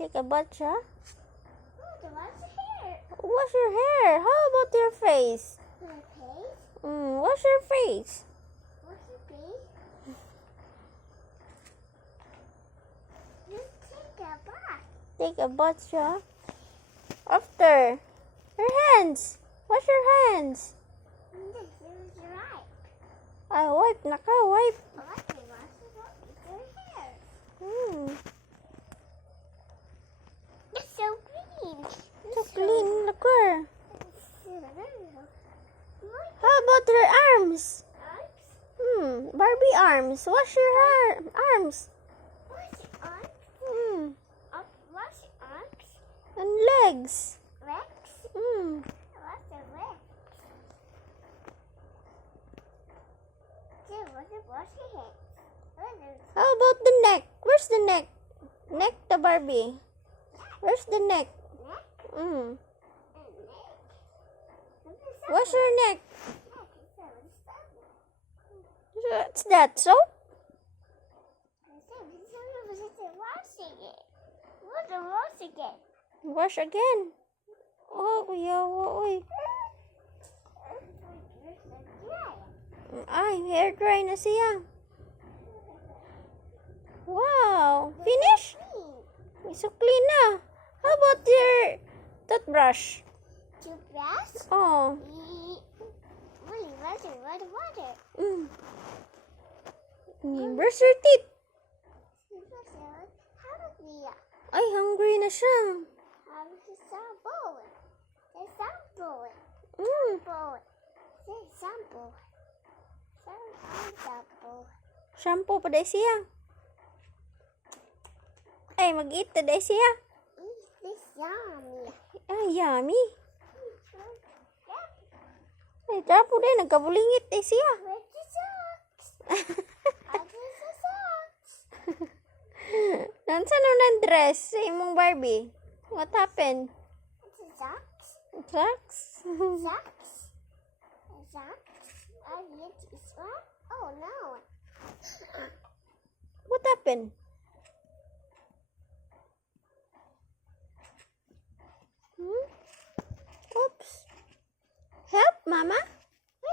Take a bath, siya. Wash your hair. Wash your hair. How about your face? My face. Wash your face. Wash your face. Just take a bath. Take a bath, siya. After, your hands. Wash your hands. This is right. I wipe. Naka, wipe. Wash your hair. It's so green. So clean. Look her. Look, How about her arms? arms. Barbie arms. Wash your arms. Wash your arms. Wash your arms. And legs. Legs. Wash your legs. Wash your head. How about the neck? Where's the neck? Neck the Barbie. Where's the neck? Wash your neck. What's that? Soap? Wash again. Oh, yeah, oy. Ay, hair dry na siya. Wow. Finish? So clean na. How about your toothbrush? Toothbrush? Oh. Water. Brush your teeth. Hungry. Ay, hungry na siya. Shampoo pa dahil siya. Ay, mag-eat na dahil siya. Ay, yummy. Ay, tapo dahil. Nagkabulingit dahil siya. Nansan na ng dress sa imong Barbie? What happened? Socks? Oh no. What happened? Oops. Help, Mama?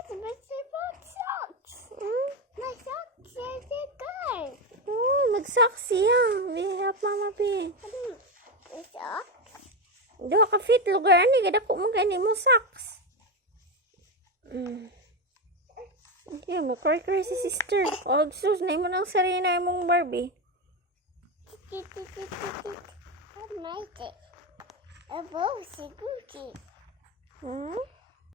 Socks. My socks are good. Mag-socks siya. May help, Mama, P. The socks? Duha ka fit lugar ni kada ko mo gani mo socks. Okay, makray-kray si sister. Og sus na mo nang sarina imong Barbie. I like it. A bow, Gucci.